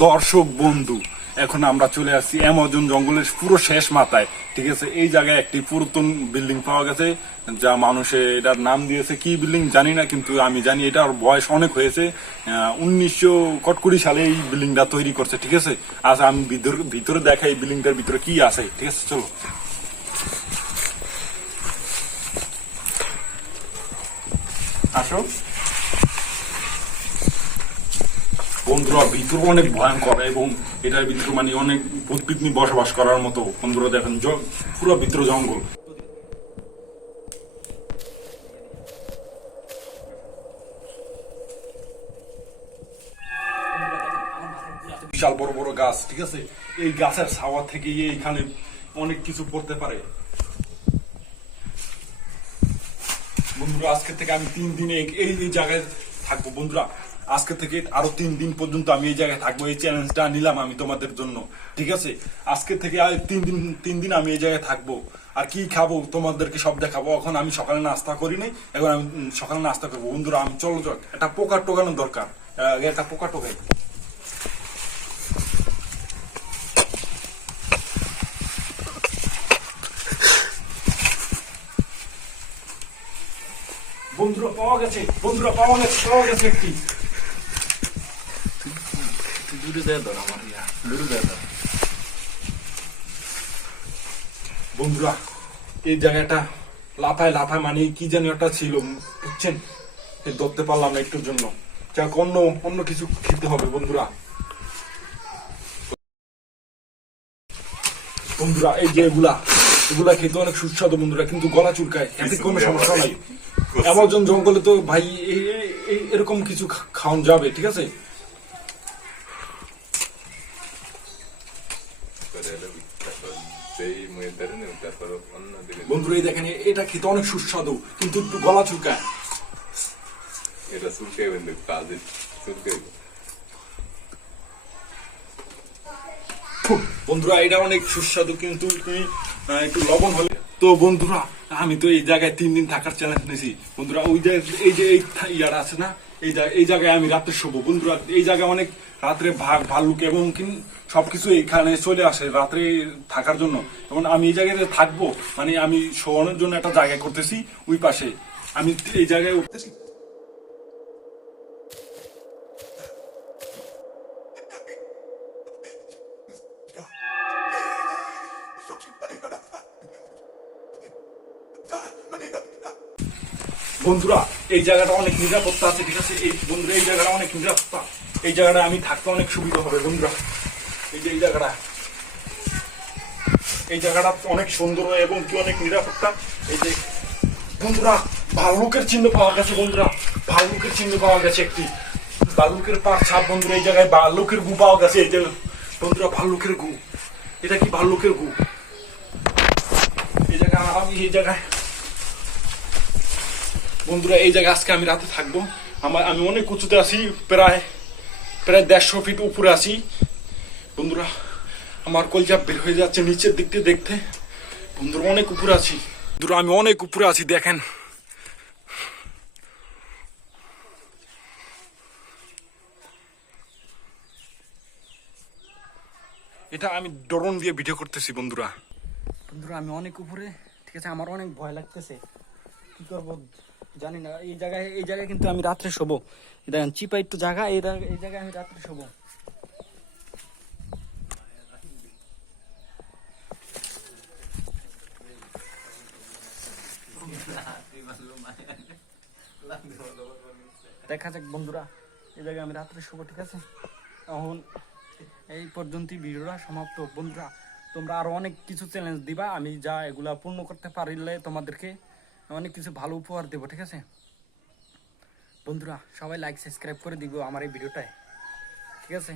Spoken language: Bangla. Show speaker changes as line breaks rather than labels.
দর্শক বন্ধু, এখন আমরা চলে আসছি অ্যামাজন জঙ্গলের পুরো শেষ মাথায়, ঠিক আছে? এই জায়গায় একটি পুরাতন বিল্ডিং পাওয়া গেছে, যা মানুষে এটার নাম দিয়েছে, কি বিল্ডিং জানি না, কিন্তু আমি জানি এটার বয়স অনেক হয়েছে। উনিশশো কটকুড়ি সালে এই বিল্ডিংটা তৈরি করছে, ঠিক আছে? আচ্ছা আমি ভিতর- দেখাই এই বিল্ডিংটার ভিতরে কি আছে, ঠিক আছে? চলো। আসো। অনেক ভয়ঙ্কর এবং এটার ভিতরে মানে অনেক বসবাস করার মতো দেখেন পুরো জঙ্গল। বিশাল বড় বড় গাছ, ঠিক আছে? এই গাছের ছাওয়া থেকে এইখানে অনেক কিছু পড়তে পারে। বন্ধুরা, আজকে থেকে আমি তিন দিনে এই জায়গায় থাকব। বন্ধুরা আজকে থেকে আরও তিন দিন পর্যন্ত আমি এই জায়গায় থাকব, এই চ্যালেঞ্জটা নিলাম আমি তোমাদের জন্য, ঠিক আছে? আজকে থেকে আর তিন দিন তিন দিন আমি এই জায়গায় থাকব। আর কি খাব, তোমাদেরকে সব দেখাবো। এখন আমি সকালে নাস্তা করি নাই, এখন আমি সকালে নাস্তা করব। বন্ধুরা, আমি চলো, চল, একটা পোকা টোকানোর দরকার। একটা পোকা টোকাই। বন্ধুরা, পাওয়া গেছে, বন্ধুরা, পাওয়া গেছে পাওয়া গেছে একটি।
দূরে ধর আমার ইয়া দূরে দেয় ধর
বন্ধুরা এই জায়গাটা লাফায় লাফায় মানে কি জানি একটা ছিল বুঝছেন? ধরতে পারলাম না একটুর জন্য। যাক অন্য অন্য কিছু খেতে হবে বন্ধুরা। বন্ধুরা এই যে এগুলা এগুলা খেতে অনেক সুস্বাদু বন্ধুরা কিন্তু গলা চুলকায় এতে কোনো সমস্যা নাই। অ্যামাজন জঙ্গলে তো ভাই এরকম কিছু খাওয়ান যাবে ঠিক আছে
করে এলো তারপর সেই মুয়ে ধরে নিও তারপর অন্য দিকে
বন্ধুরা এই দেখেন এটা খেতে অনেক সুস্বাদু কিন্তু একটু গলা চুকায়
এটা চুলকে বন্ধু কাজে
বন্ধুরা এটা অনেক সুস্বাদু কিন্তু তুমি একটু লবণ হলে তো বন্ধুরা আমি তো এই জায়গায় তিন দিন থাকার চ্যালেঞ্জ নিয়েছি। বন্ধুরা, ওই যে এই যে এই ইয়াটা আছে না, এই এই জায়গায় আমি রাত্রে শোবো। বন্ধুরা, এই জায়গায় অনেক রাত্রে ভাগ ভাল্লুক এবং সবকিছু এখানে চলে আসে রাত্রে থাকার জন্য। এবং আমি এই জায়গায় থাকব মানে আমি শোয়ানোর জন্য একটা জায়গা করতেছি ওই পাশে। আমি এই জায়গায় উঠতেছি বন্ধুরা, এই জায়গাটা অনেক নিরাপত্তা আছে, ঠিক আছে? এই বন্ধুরা, এই জায়গাটা অনেক নিরাপত্তা। এই জায়গাটা আমি থাকতে অনেক সুবিধা হবে, বন্ধুরা। এই যে এই জায়গাটা। এই জায়গাটা অনেক সুন্দর এবং কি অনেক নিরাপত্তা। এই যে, বন্ধুরা, ভাল্লুকের চিহ্ন পাওয়া গেছে, বন্ধুরা। ভাল্লুকের চিহ্ন পাওয়া গেছে একটি। ভাল্লুকের পার ছাপ, বন্ধুরা, এই জায়গায় ভাল্লুকের গু পাওয়া গেছে, এই যে, বন্ধুরা, ভাল্লুকের গু। এটা কি ভাল্লুকের গু? এই জায়গায় এই জায়গায় বন্ধুরা, এই জায়গায় আজকে আমি রাতে থাকব। আমার আমি অনেক উঁচুতে আছি, প্রায় প্রায় দেড়শো ফিট উপরে আছি। বন্ধুরা, আমার কলজা বের হয়ে যাচ্ছে নিচের দিক দিয়ে দেখতে। বন্ধুরা, অনেক উপরে আছি। বন্ধুরা, আমি অনেক উপরে আছি, দেখেন। এটা আমি ড্রোন দিয়ে ভিডিও করতেছি, বন্ধুরা।
বন্ধুরা, আমি অনেক উপরে, ঠিক আছে, আমার অনেক ভয় লাগতেছে। কি করব? জানি না, এই জায়গায় এই জায়গায় কিন্তু আমি রাত্রে শোবো। দেখেন, চিপা একটু জায়গা, এই এই জায়গায় আমি রাত্রে শোবো। দেখা যাক বন্ধুরা, এই জায়গায় আমি রাত্রে শোবো, ঠিক আছে? এখন এই পর্যন্তই ভিডিওটা সমাপ্ত। বন্ধুরা, তোমরা আরও অনেক কিছু চ্যালেঞ্জ দিবা, আমি যা এগুলা পূর্ণ করতে পারিলে তোমাদেরকে অনেক কিছু ভালো উপহার দেবো, ঠিক আছে? বন্ধুরা, সবাই লাইক সাবস্ক্রাইব করে দিব আমার এই ভিডিওটায়, ঠিক আছে?